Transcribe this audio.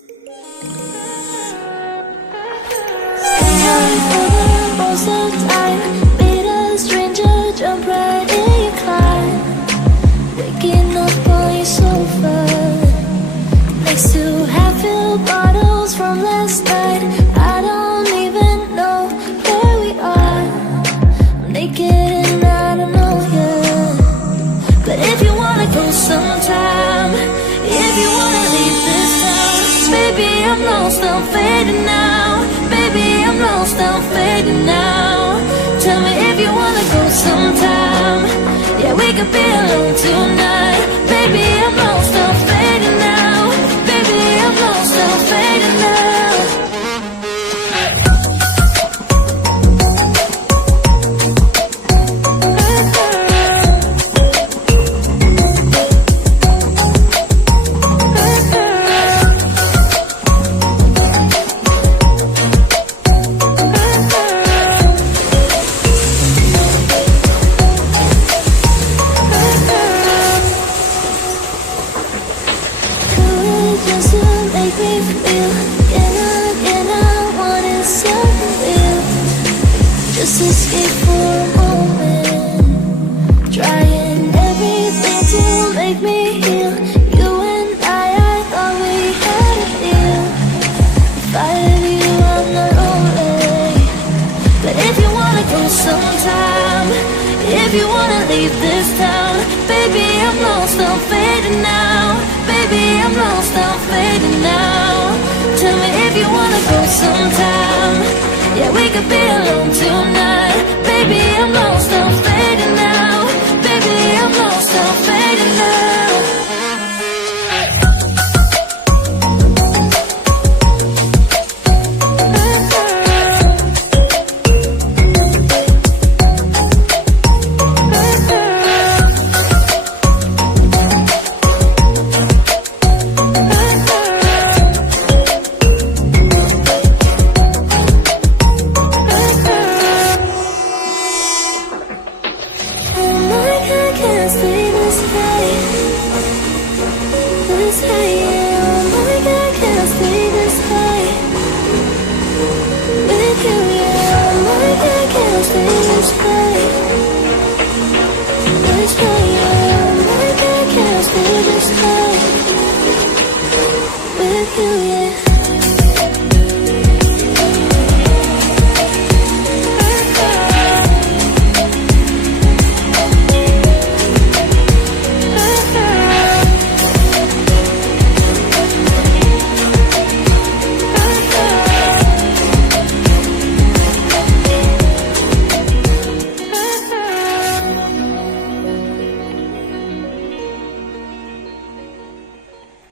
Most of the time, meet a stranger, jump right in your climb. Waking up on your sofa, next to half-filled bottles from last night. I don't even know where we are. I'm naked and I don't know yet. But if you wanna go sometime, if you wanna leave this town, baby, I'm lost, I'm fading now. Baby, I'm lost, I'm fading now. Tell me if you wanna go sometime. Yeah, we could be alone tonight. Baby, I'm lost, I'm fading now. Baby, I'm lost, I'm fading now. Just escape for a moment, trying everything to make me heal. You and I thought we had a deal. If I have you, I'm not lonely. But if you wanna go sometime, if you wanna leave this town, baby, I'm lost, I'm fading now. Baby, I'm lost, I'm fading now. Tell me if you wanna go sometime. Yeah, we could be alone tonight. Baby, I'm lost, I'm fading now. Baby, I'm lost, I'm fading now. With you, yeah.